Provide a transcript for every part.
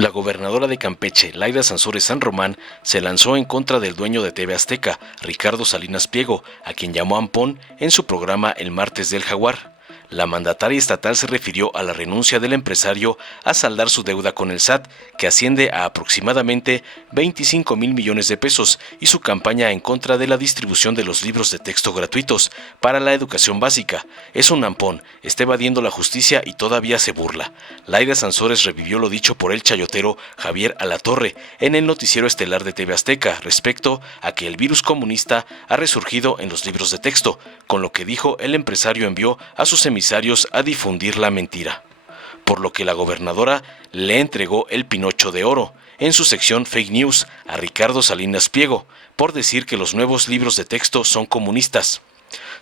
La gobernadora de Campeche, Laida Sansores San Román, se lanzó en contra del dueño de TV Azteca, Ricardo Salinas Pliego, a quien llamó Ampón en su programa El Martes del Jaguar. La mandataria estatal se refirió a la renuncia del empresario a saldar su deuda con el SAT, que asciende a aproximadamente 25,000 millones de pesos, y su campaña en contra de la distribución de los libros de texto gratuitos para la educación básica. Es un ampón, está evadiendo la justicia y todavía se burla. Laida Sansores revivió lo dicho por el chayotero Javier Alatorre en el noticiero estelar de TV Azteca respecto a que el virus comunista ha resurgido en los libros de texto, con lo que dijo el empresario envió a sus emisarios a difundir la mentira, por lo que la gobernadora le entregó el Pinocho de Oro en su sección Fake News a Ricardo Salinas Pliego por decir que los nuevos libros de texto son comunistas.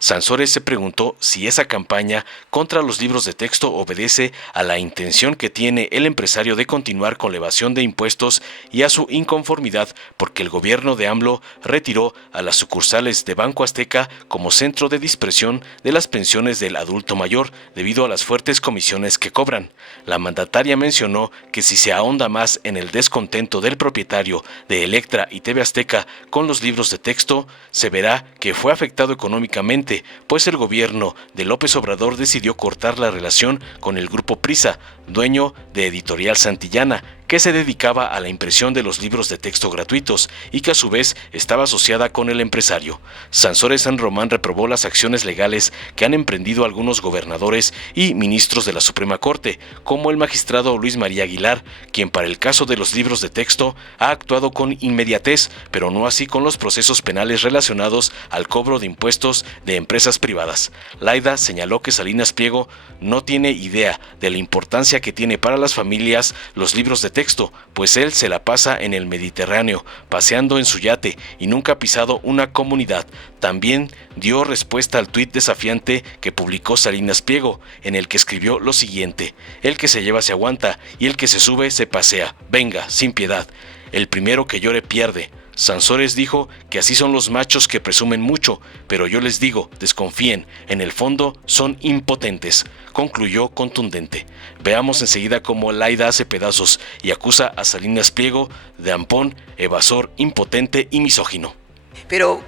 Sansores se preguntó si esa campaña contra los libros de texto obedece a la intención que tiene el empresario de continuar con la evasión de impuestos y a su inconformidad porque el gobierno de AMLO retiró a las sucursales de Banco Azteca como centro de dispersión de las pensiones del adulto mayor debido a las fuertes comisiones que cobran. La mandataria mencionó que si se ahonda más en el descontento del propietario de Electra y TV Azteca con los libros de texto, se verá que fue afectado económicamente, pues el gobierno de López Obrador decidió cortar la relación con el grupo Prisa, dueño de Editorial Santillana, que se dedicaba a la impresión de los libros de texto gratuitos y que a su vez estaba asociada con el empresario. Sansores San Román reprobó las acciones legales que han emprendido algunos gobernadores y ministros de la Suprema Corte, como el magistrado Luis María Aguilar, quien para el caso de los libros de texto ha actuado con inmediatez, pero no así con los procesos penales relacionados al cobro de impuestos de empresas privadas. Laida señaló que Salinas Pliego no tiene idea de la importancia que tiene para las familias los libros de texto, pues él se la pasa en el Mediterráneo, paseando en su yate y nunca ha pisado una comunidad. También dio respuesta al tuit desafiante que publicó Salinas Pliego, en el que escribió lo siguiente: el que se lleva se aguanta y el que se sube se pasea, venga, sin piedad. El primero que llore pierde. Sansores dijo que así son los machos que presumen mucho, pero yo les digo, desconfíen, en el fondo son impotentes, concluyó contundente. Veamos enseguida cómo Laida hace pedazos y acusa a Salinas Pliego de ampón, evasor, impotente y misógino. Pero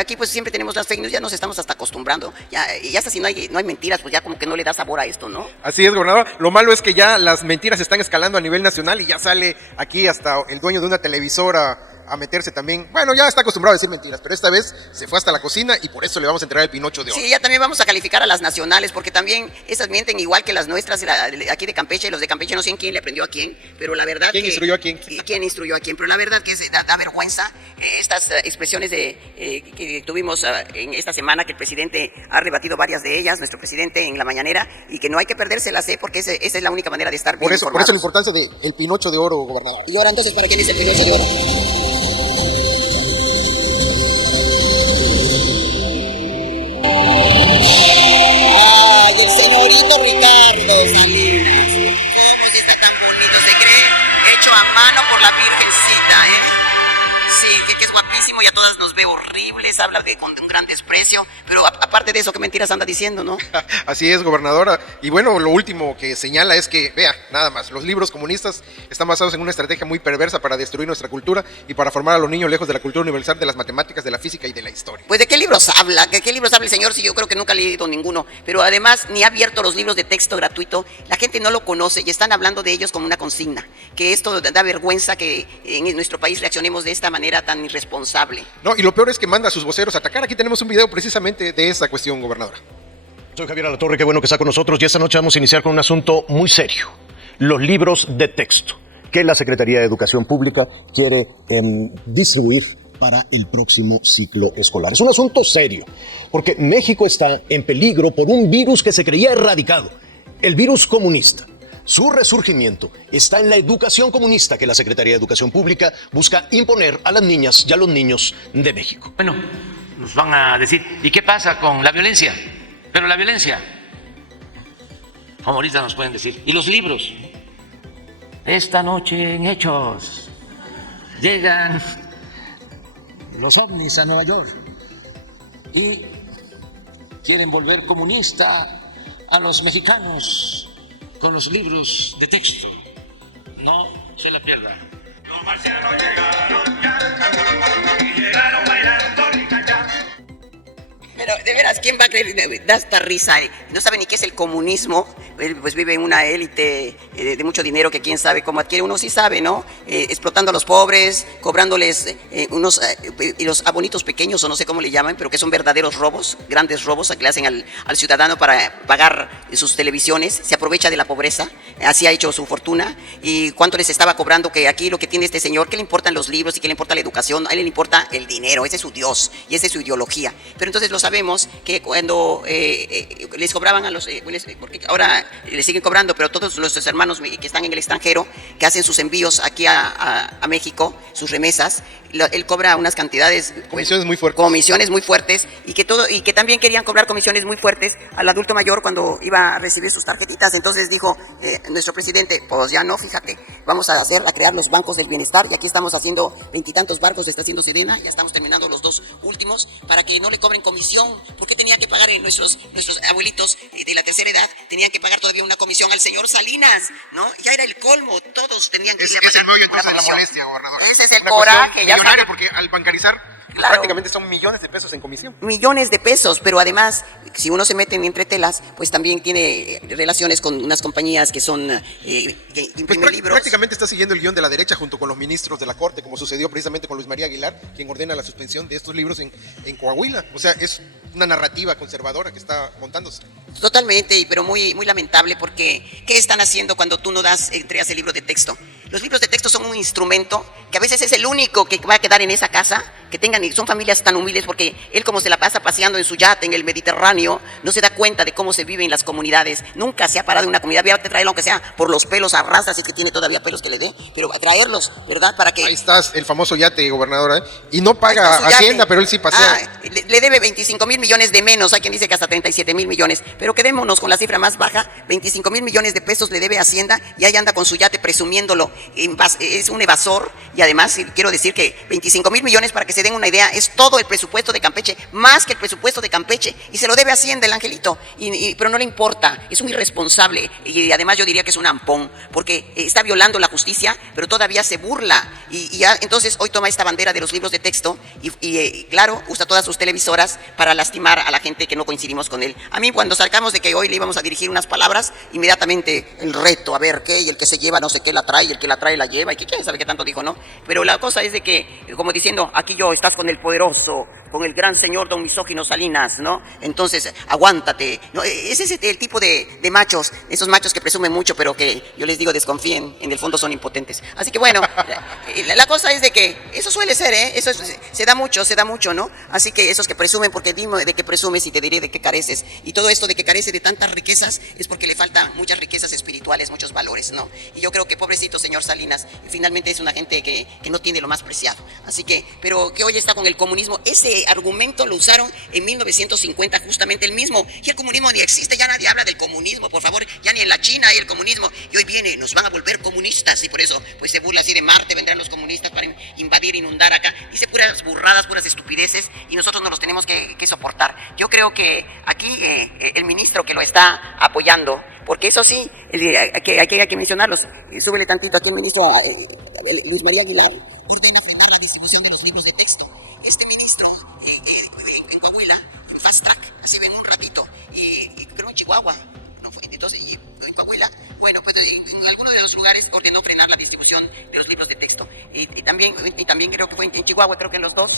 aquí pues siempre tenemos las fake news, ya nos estamos hasta acostumbrando, ya hasta si no hay mentiras, pues ya como que no le da sabor a esto, ¿no? Así es, gobernador. Lo malo es que ya las mentiras están escalando a nivel nacional y ya sale aquí hasta el dueño de una televisora a meterse también. Bueno, ya está acostumbrado a decir mentiras, pero esta vez se fue hasta la cocina y por eso le vamos a entregar el Pinocho de Oro. Sí, ya también vamos a calificar a las nacionales, porque también esas mienten igual que las nuestras aquí de Campeche. Los de Campeche no sé quién le aprendió a quién, pero la verdad ¿Quién instruyó a quién? ¿Quién instruyó a quién? Pero la verdad que da vergüenza estas expresiones que tuvimos en esta semana, que el presidente ha rebatido varias de ellas, nuestro presidente en la mañanera, y que no hay que perdérselas, porque esa es la única manera de estar bien informados. Por eso la importancia del Pinocho de Oro, gobernador. Y ahora entonces, ¿para quién es el Pinocho de Oro? ¡Ay, el señorito Ricardo Salinas! No, pues está tan bonito, se cree hecho a mano por la Virgencita, ¿eh? Sí, que es guapísimo y a todas nos ve horribles, habla con un gran desprecio, pero aparte de eso, ¿qué mentiras anda diciendo, no? Así es, gobernadora. Y bueno, lo último que señala es que, vea, nada más, los libros comunistas están basados en una estrategia muy perversa para destruir nuestra cultura y para formar a los niños lejos de la cultura universal, de las matemáticas, de la física y de la historia. Pues ¿de qué libros habla? ¿Qué libros habla el señor? Sí, yo creo que nunca ha leído ninguno, pero además ni ha abierto los libros de texto gratuito, la gente no lo conoce y están hablando de ellos como una consigna, que esto da vergüenza que en nuestro país reaccionemos de esta manera tan irresponsable. No, y lo peor es que manda a sus voceros a atacar. Aquí tenemos un video precisamente de esa cuestión, gobernadora. Soy Javier Alatorre, qué bueno que está con nosotros, y esta noche vamos a iniciar con un asunto muy serio: los libros de texto que la Secretaría de Educación Pública quiere distribuir para el próximo ciclo escolar. Es un asunto serio, porque México está en peligro por un virus que se creía erradicado, el virus comunista. Su resurgimiento está en la educación comunista que la Secretaría de Educación Pública busca imponer a las niñas y a los niños de México. Bueno, nos van a decir, ¿y qué pasa con la violencia? Pero la violencia, como ahorita nos pueden decir, ¿y los libros? Esta noche en Hechos llegan los ovnis a Nueva York y quieren volver comunista a los mexicanos con los libros de texto. No se la pierda. Los marcianos llegaron ya y llegaron bailando rica ya. Pero de veras, ¿quién va a creer? Da esta risa. No sabe ni qué es el comunismo. Pues vive en una élite de mucho dinero que quién sabe cómo adquiere. Uno sí sabe, ¿no? Explotando a los pobres, cobrándoles unos y los abonitos pequeños, o no sé cómo le llaman, pero que son verdaderos robos, grandes robos que le hacen al ciudadano para pagar sus televisiones. Se aprovecha de la pobreza. Así ha hecho su fortuna. ¿Y cuánto les estaba cobrando? Que aquí lo que tiene este señor, ¿qué le importan los libros y qué le importa la educación? A él le importa el dinero. Ese es su Dios y esa es su ideología. Pero entonces los sabemos que cuando les cobraban a los, porque ahora les siguen cobrando, pero todos los hermanos que están en el extranjero, que hacen sus envíos aquí a México, sus remesas, él cobra unas cantidades, Comisiones muy fuertes. comisiones muy fuertes, y que también querían cobrar comisiones muy fuertes al adulto mayor cuando iba a recibir sus tarjetitas. Entonces dijo nuestro presidente, pues ya no, fíjate, vamos a crear los bancos del bienestar, y aquí estamos haciendo 20 y tantos barcos, está haciendo Sedena, ya estamos terminando los 2 últimos, para que no le cobren comisión. ¿Por qué tenían que pagar nuestros abuelitos de la tercera edad? Tenían que pagar todavía una comisión al señor Salinas, ¿no? Ya era el colmo, todos tenían que... Ese es el meollo entonces de la molestia, gobernador. Ese es el Una coraje, cuestión ya millonaria, porque al bancarizar, Claro. prácticamente son millones de pesos en comisión. Millones de pesos, pero además, si uno se mete entre telas, pues también tiene relaciones con unas compañías que son, que Pues imprimen libros. prácticamente está siguiendo el guión de la derecha junto con los ministros de la Corte, como sucedió precisamente con Luis María Aguilar, quien ordena la suspensión de estos libros en Coahuila. O sea, es una narrativa conservadora que está montándose. Totalmente, pero muy, muy lamentable, porque ¿qué están haciendo cuando tú no entregas el libro de texto? Los libros de texto son un instrumento que a veces es el único que va a quedar en esa casa, son familias tan humildes, porque él, como se la pasa paseando en su yate en el Mediterráneo, no se da cuenta de cómo se vive en las comunidades. Nunca se ha parado en una comunidad. Voy a traerlo, aunque sea por los pelos, arrastra, si es que tiene todavía pelos que le dé, pero a traerlos, ¿verdad? Para que... Ahí está el famoso yate, gobernadora, ¿eh? Y no paga Hacienda, pero él sí pasea. Le debe 25,000 millones de menos. Hay quien dice que hasta 37,000 millones, pero quedémonos con la cifra más baja. 25,000 millones de pesos le debe Hacienda, y ahí anda con su yate presumiéndolo. Es un evasor, y además quiero decir que 25,000 millones, para que se den una idea, es todo el presupuesto de Campeche, más que el presupuesto de Campeche, y se lo debe Hacienda el angelito, pero no le importa. Es un irresponsable, y además yo diría que es un ampón, porque está violando la justicia, pero todavía se burla, y ya entonces hoy toma esta bandera de los libros de texto, y claro, usa todas sus televisoras para lastimar a la gente que no coincidimos con él. A mí, cuando sacamos de que hoy le íbamos a dirigir unas palabras, inmediatamente el reto, a ver qué, y el que se lleva no sé qué la trae, y el que la trae la lleva, y que quién sabe qué tanto dijo, ¿no? Pero la cosa es de que, como diciendo, aquí yo, estás con el poderoso, con el gran señor don misógino Salinas, ¿no? Entonces, aguántate, ¿no? Ese es el tipo de machos, esos machos que presumen mucho, pero que yo les digo, desconfíen, en el fondo son impotentes. Así que bueno, la cosa es de que eso suele ser, eso se da mucho, ¿no? Así que esos que presumen, porque dime de qué presumes y te diré de qué careces. Y todo esto de que carece de tantas riquezas es porque le faltan muchas riquezas espirituales, muchos valores, ¿no? Y yo creo que pobrecito señor Salinas, finalmente es una gente que no tiene lo más preciado. Así que, pero que hoy está con el comunismo. Ese argumento lo usaron en 1950, justamente el mismo. Y el comunismo ni existe, ya nadie habla del comunismo, por favor, ya ni en la China hay el comunismo. Y hoy viene, nos van a volver comunistas, y por eso pues se burla así de Marte, vendrán los comunistas para invadir, inundar acá. Dice puras burradas, puras estupideces, y nosotros no los tenemos que soportar. Yo creo que aquí el ministro que lo está apoyando, porque eso sí, hay que mencionarlos, súbele tantito aquí el ministro Luis María Aguilar, ordena frenar la distribución de los libros de texto. Este ministro en Coahuila, en Fast Track, así ven un ratito, creo en Chihuahua, no fue, entonces, y en Coahuila, bueno, pues en algunos de los lugares ordenó frenar la distribución de los libros de texto, y también creo que fue en Chihuahua, creo que en los dos,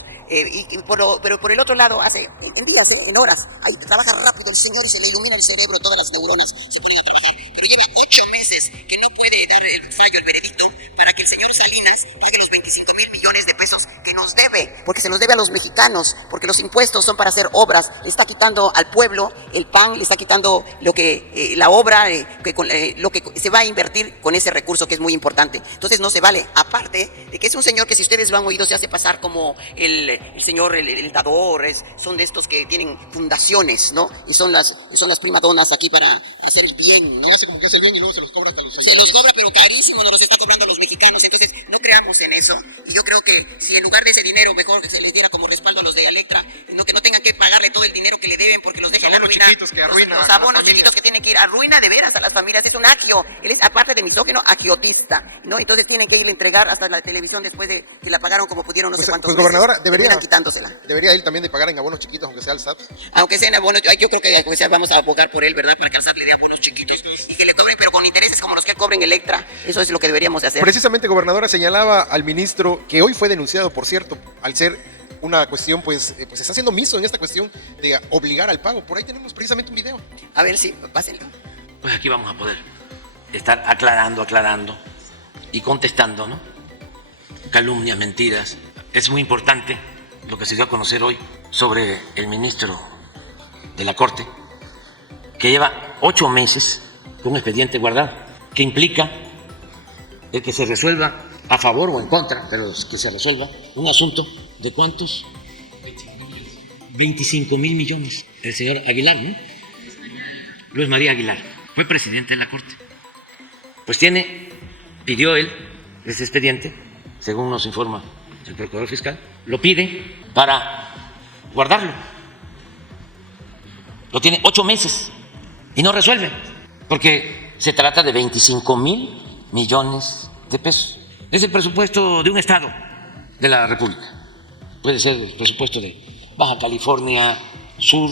pero por el otro lado, en días, en horas, ahí trabaja rápido el señor y se le ilumina el cerebro, todas las neuronas se ponen a trabajar, pero lleva 8 meses que no puede dar el fallo, el veredicto, para que el señor Salinas pague los 25,000 millones de pesos que nos debe, porque se los debe a los mexicanos, porque los impuestos son para hacer obras. Le está quitando al pueblo el pan, le está quitando lo que la obra, lo que se va a invertir con ese recurso, que es muy importante. Entonces no se vale, aparte de que es un señor que, si ustedes lo han oído, se hace pasar como el señor el dador, son de estos que tienen fundaciones, ¿no? Y son las primadonas aquí para hacer el bien, ¿no? Y hace como que hace el bien y luego se los cobra hasta los... Se los cobra, pero carísimo, nos los está cobrando a los mexicanos. Entonces no creamos en eso, y yo creo que si en lugar de ese dinero mejor se les diera como respaldo a los de Electra, que no tengan que pagarle todo el dinero que le deben deben porque los dejan abonos arruinar. chiquitos que arruinan Los a las abonos familias. chiquitos que tienen que ir, arruina de veras a las familias, es un agio. Él es, aparte de misógino, agiotista, ¿no? Entonces tienen que ir a entregar hasta la televisión después de que la pagaron como pudieron, no sé cuántos pues, gobernadora, meses, debería- terminan quitándosela. Debería él también de pagar en abonos chiquitos, aunque sea al SAT. Aunque sea en abonos, yo creo que aunque sea, vamos a abogar por él, ¿verdad? Para que al SAT le dé abonos chiquitos y que le cobren, pero con intereses como los que cobren Electra. Eso es lo que deberíamos de hacer. Precisamente, gobernadora, señalaba al ministro, que hoy fue denunciado, por cierto, al ser una cuestión, pues está siendo omiso en esta cuestión de obligar al pago. Por ahí tenemos precisamente un video. A ver si, pásenlo. Pues aquí vamos a poder estar aclarando y contestando, ¿no? Calumnias, mentiras. Es muy importante lo que se dio a conocer hoy sobre el ministro de la Corte, que lleva 8 meses con un expediente guardado, que implica el que se resuelva a favor o en contra, pero que se resuelva un asunto de ¿cuántos? 25.000 millones. El señor Aguilar, ¿no? Luis María Aguilar, fue presidente de la Corte. Pues pidió él ese expediente, según nos informa el procurador fiscal, lo pide para guardarlo. Lo tiene 8 meses y no resuelve, porque se trata de 25.000 millones de pesos. Es el presupuesto de un estado de la República. Puede ser el presupuesto de Baja California Sur,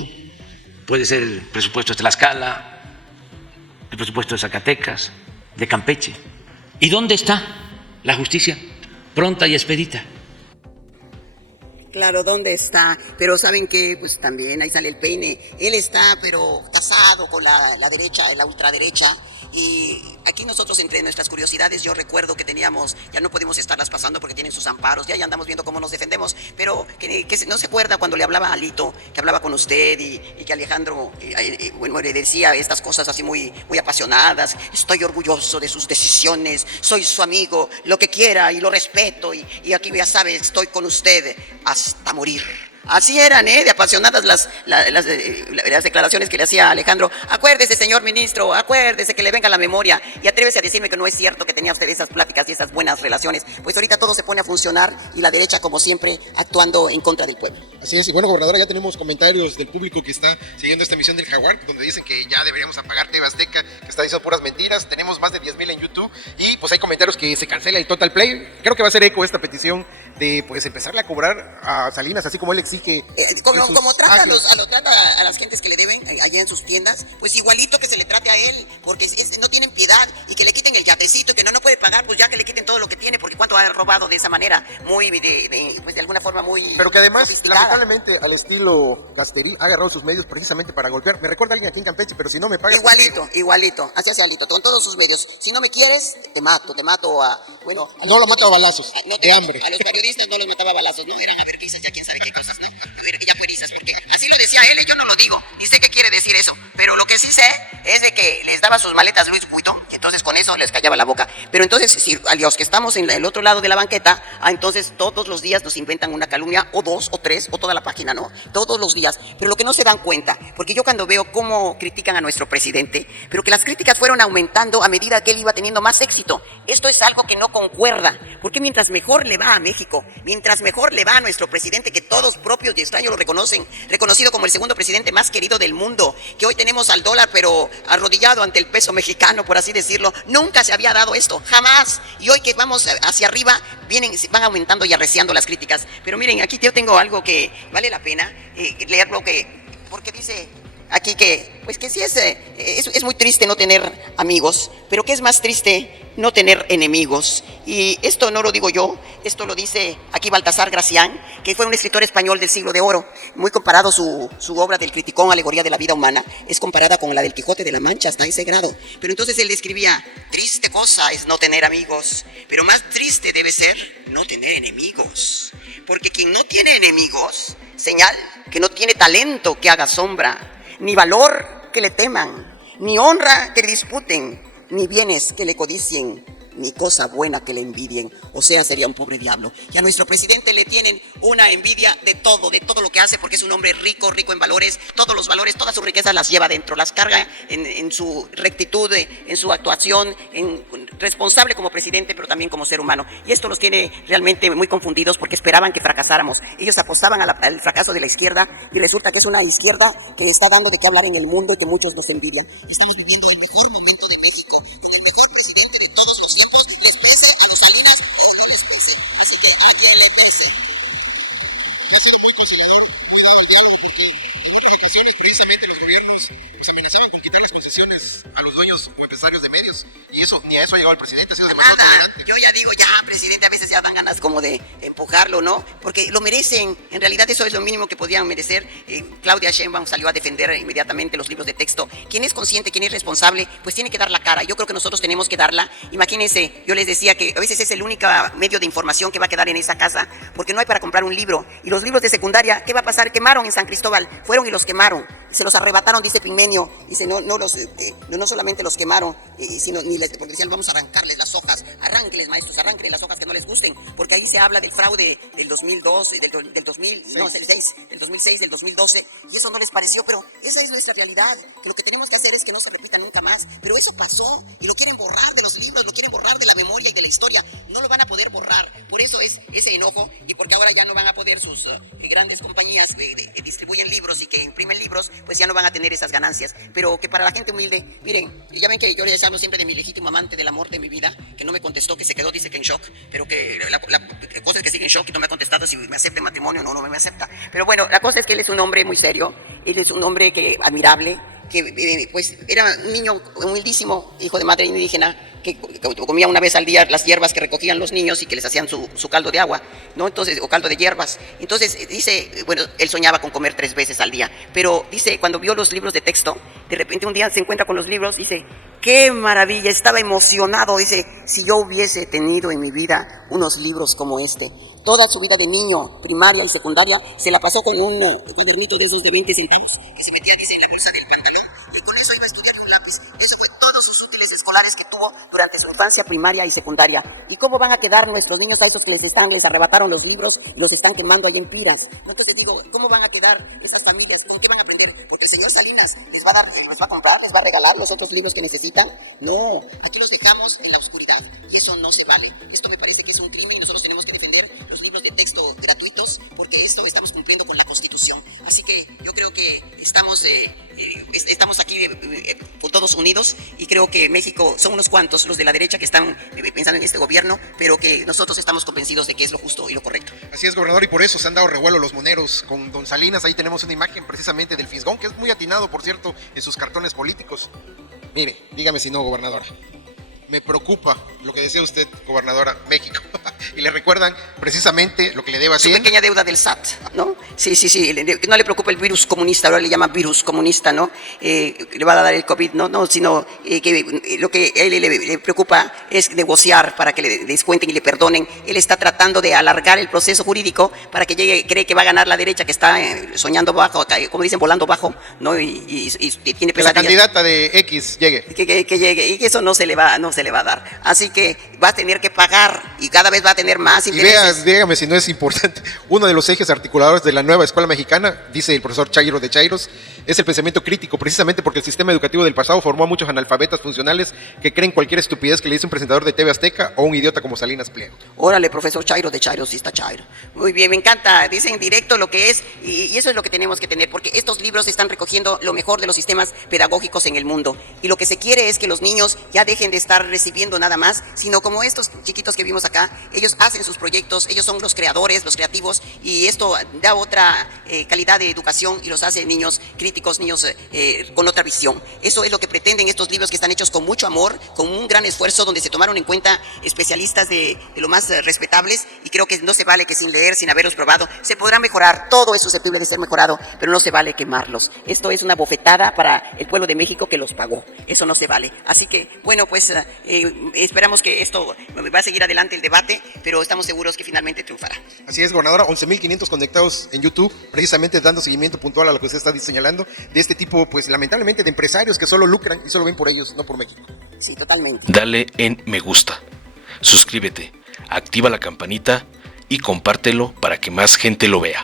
puede ser el presupuesto de Tlaxcala, el presupuesto de Zacatecas, de Campeche. ¿Y dónde está la justicia pronta y expedita? Claro, ¿dónde está? Pero ¿saben qué? Pues también ahí sale el peine. Él está, pero casado con la derecha, la ultraderecha. Y aquí nosotros, entre nuestras curiosidades, yo recuerdo que teníamos, ya no podemos estarlas pasando porque tienen sus amparos, ya andamos viendo cómo nos defendemos, pero que no se acuerda cuando le hablaba a Alito, que hablaba con usted y que Alejandro, bueno, le decía estas cosas así muy, muy apasionadas. Estoy orgulloso de sus decisiones, soy su amigo, lo que quiera y lo respeto y aquí ya sabe, estoy con usted hasta morir. Así eran, de apasionadas las declaraciones que le hacía Alejandro. Acuérdese, señor ministro, acuérdese, que le venga a la memoria y atrévese a decirme que no es cierto que tenía usted esas pláticas y esas buenas relaciones. Pues ahorita todo se pone a funcionar y la derecha, como siempre, actuando en contra del pueblo. Así es, y bueno, gobernadora, ya tenemos comentarios del público que está siguiendo esta emisión del Jaguar, donde dicen que ya deberíamos apagar TV Azteca, que está diciendo puras mentiras. Tenemos más de 10,000 en YouTube y pues hay comentarios que se cancela el Total Play. Creo que va a ser eco esta petición de pues empezarle a cobrar a Salinas, así como él exige. Como trata agios. a las gentes que le deben allá en sus tiendas, pues igualito que se le trate a él, porque no tienen piedad y que le quiten el yatecito y que no puede pagar, pues ya que le quiten todo lo que tiene, porque cuánto ha robado de esa manera, muy pues de alguna forma muy. Pero que además, sofisticada. lamentablemente, al estilo Casteril, ha agarrado sus medios precisamente para golpear. Me recuerda a alguien aquí en Campeche, pero si no me pagas. Igualito, así hace Alito, con todos sus medios. Si no me quieres, te mato bueno. No lo mato a balazos, de hambre. A los periodistas no los mataba a balazos, no eran a ver qué dices, ya quién sabe qué cosas, ¿no? A ver, ya periodistas, porque así lo decía él y yo no lo digo, ni sé qué quiere decir eso, pero lo que sí sé es de que les daba sus maletas Luis Cuito y entonces con eso les callaba la boca. Pero entonces, si a los que estamos en el otro lado de la banqueta, entonces todos los días nos inventan una calumnia, o 2, o 3, o toda la página, ¿no? Todos los días. Pero lo que no se dan cuenta, porque yo cuando veo cómo critican a nuestro presidente, pero que las críticas fueron aumentando a medida que él iba teniendo más éxito. Esto es algo que no concuerda, porque mientras mejor le va a México, mientras mejor le va a nuestro presidente, que todos propios y extraños lo reconocen, reconocido como el segundo presidente más querido del mundo, que hoy tenemos al dólar pero arrodillado ante el peso mexicano, por así decirlo, nunca se había dado esto, jamás, y hoy que vamos hacia arriba, van aumentando y arreciando las críticas. Pero miren, aquí yo tengo algo que vale la pena leerlo, porque dice aquí que, pues que sí es muy triste no tener amigos, pero que es más triste no tener enemigos. Y esto no lo digo yo, esto lo dice aquí Baltasar Gracián, que fue un escritor español del siglo de oro. Muy comparado su obra del Criticón, Alegoría de la Vida Humana, es comparada con la del Quijote de la Mancha hasta ese grado. Pero entonces él escribía: triste cosa es no tener amigos, pero más triste debe ser no tener enemigos. Porque quien no tiene enemigos, señal que no tiene talento que haga sombra, ni valor que le teman, ni honra que le disputen, ni bienes que le codicien. ni cosa buena que le envidien, o sea, sería un pobre diablo. Y a nuestro presidente le tienen una envidia de todo lo que hace, porque es un hombre rico en valores, todos los valores, todas sus riquezas las lleva dentro, las carga en su rectitud, en su actuación, responsable como presidente, pero también como ser humano. Y esto los tiene realmente muy confundidos, porque esperaban que fracasáramos. Ellos apostaban al fracaso de la izquierda, y resulta que es una izquierda que está dando de qué hablar en el mundo y que muchos nos envidian. Estamos viviendo el mejor momento de México, el mejor presidente de todos los tiempos, precisamente los gobiernos se amenazaban con quitarles concesiones a los dueños o empresarios de medios. Y eso, ni a eso ha llegado el presidente. Ha sido demasiado tolerante. Yo ya digo, ya, presidente, a veces ya dan ganas como de empujarlo, ¿no? Porque lo merecen. En realidad eso es lo mínimo que podían merecer. Claudia Sheinbaum salió a defender inmediatamente los libros de texto. Quien es consciente, quien es responsable, pues tiene que dar la cara. Yo creo que nosotros tenemos que darla. Imagínense, yo les decía que a veces es el único medio de información que va a quedar en esa casa, porque no hay para comprar un libro. Y los libros de secundaria, ¿qué va a pasar? Quemaron en San Cristóbal. Fueron y los quemaron. Se los arrebataron, dice Pigmenio. Dice, no solamente los quemaron, sino porque decían, vamos a arrancarles las hojas. Arránqueles, maestros, arránqueles las hojas que no les gusten, porque ahí se habla del fraude del 2002, del 2006, del 2012, y eso no les pareció, pero esa es nuestra realidad, que lo que tenemos que hacer es que no se repita nunca más. Pero eso pasó, y lo quieren borrar de los libros, lo quieren borrar de la memoria y de la historia. No lo van a poder borrar. Por eso es ese enojo, y porque ahora ya no van a poder sus grandes compañías que distribuyen libros y que imprimen libros, pues ya no van a tener esas ganancias. Pero que para la gente humilde, miren, ya ven que yo les hablo siempre de mi legítimo amante del amor de mi vida, que no me contestó, que se quedó, dice que en shock, pero que la cosa es que sigue en shock y no me ha contestado si me acepta en matrimonio o no me acepta. Pero bueno, la cosa es que él es un hombre muy serio, él es un hombre admirable, que pues era un niño humildísimo, hijo de madre indígena, que comía una vez al día las hierbas que recogían los niños y que les hacían su caldo de agua, ¿no? Entonces, o caldo de hierbas. Entonces, dice, bueno, él soñaba con comer 3 veces al día, pero dice, cuando vio los libros de texto, de repente un día se encuentra con los libros, dice, ¡qué maravilla! Estaba emocionado, dice, si yo hubiese tenido en mi vida unos libros como este. Toda su vida de niño, primaria y secundaria, se la pasó con un cuadernito de esos de 20 centavos, que se metía, dice, en la bolsa del pantalón, y con eso iba a estudiar un lápiz. Eso fue todos sus útiles escolares que tuvo durante su infancia primaria y secundaria. ¿Y cómo van a quedar nuestros niños a esos que les arrebataron los libros y los están quemando ahí en Piras? Entonces digo, ¿cómo van a quedar esas familias? ¿Con qué van a aprender? Porque el señor Salinas les va a dar, les va a comprar, les va a regalar los otros libros que necesitan. No, aquí los dejamos en la oscuridad y eso no se vale. Esto me parece que es un crimen y nosotros tenemos que defender los libros de texto gratuitos, porque esto estamos cumpliendo con la Constitución. Así que yo creo que estamos aquí todos unidos, y creo que México son unos cuantos los de la derecha que están pensando en este gobierno, pero que nosotros estamos convencidos de que es lo justo y lo correcto. Así es, gobernador, y por eso se han dado revuelo los moneros con don Salinas. Ahí tenemos una imagen precisamente del fisgón, que es muy atinado, por cierto, en sus cartones políticos. Mire, dígame si no, gobernadora. Me preocupa lo que decía usted, gobernadora, México. Y le recuerdan precisamente lo que le debe a Su Hacienda. pequeña deuda del SAT, ¿no? Sí, no le preocupa el virus comunista, ahora le llama virus comunista, ¿no? Le va a dar el COVID, no, sino que lo que a él le preocupa es negociar para que le descuenten y le perdonen. Él está tratando de alargar el proceso jurídico para que llegue, cree que va a ganar la derecha, que está soñando bajo, como dicen, volando bajo, ¿no? Y tiene Que la pesadillas. candidata de X llegue. Que llegue, y que eso no se le va a dar. Así que va a tener que pagar, y cada vez va a tener más Y intereses. dígame si no es importante. Uno de los ejes articuladores de la nueva escuela mexicana, dice el profesor Chairo de Chairos, es el pensamiento crítico, precisamente porque el sistema educativo del pasado formó a muchos analfabetas funcionales que creen cualquier estupidez que le dice un presentador de TV Azteca o un idiota como Salinas Pliego. Órale, profesor Chairo de Chairo, sí está Chairo. Muy bien, me encanta, dicen directo lo que es, y eso es lo que tenemos que tener, porque estos libros están recogiendo lo mejor de los sistemas pedagógicos en el mundo, y lo que se quiere es que los niños ya dejen de estar recibiendo nada más, sino como estos chiquitos que vimos acá, ellos hacen sus proyectos, ellos son los creadores, los creativos, y esto da otra calidad de educación y los hace niños críticos, niños con otra visión. Eso es lo que pretenden estos libros, que están hechos con mucho amor, con un gran esfuerzo, donde se tomaron en cuenta especialistas de lo más respetables, y creo que no se vale que sin leer, sin haberlos probado, se podrá mejorar. Todo es susceptible de ser mejorado, pero no se vale quemarlos. Esto es una bofetada para el pueblo de México que los pagó. Eso no se vale. Así que, bueno, pues esperamos que esto va a seguir adelante el debate, pero estamos seguros que finalmente triunfará. Así es, gobernadora, 11.500 conectados en YouTube, precisamente dando seguimiento puntual a lo que usted está señalando, de este tipo, pues lamentablemente, de empresarios que solo lucran y solo ven por ellos, no por México. Sí, totalmente. Dale en me gusta. Suscríbete, activa la campanita y compártelo para que más gente lo vea.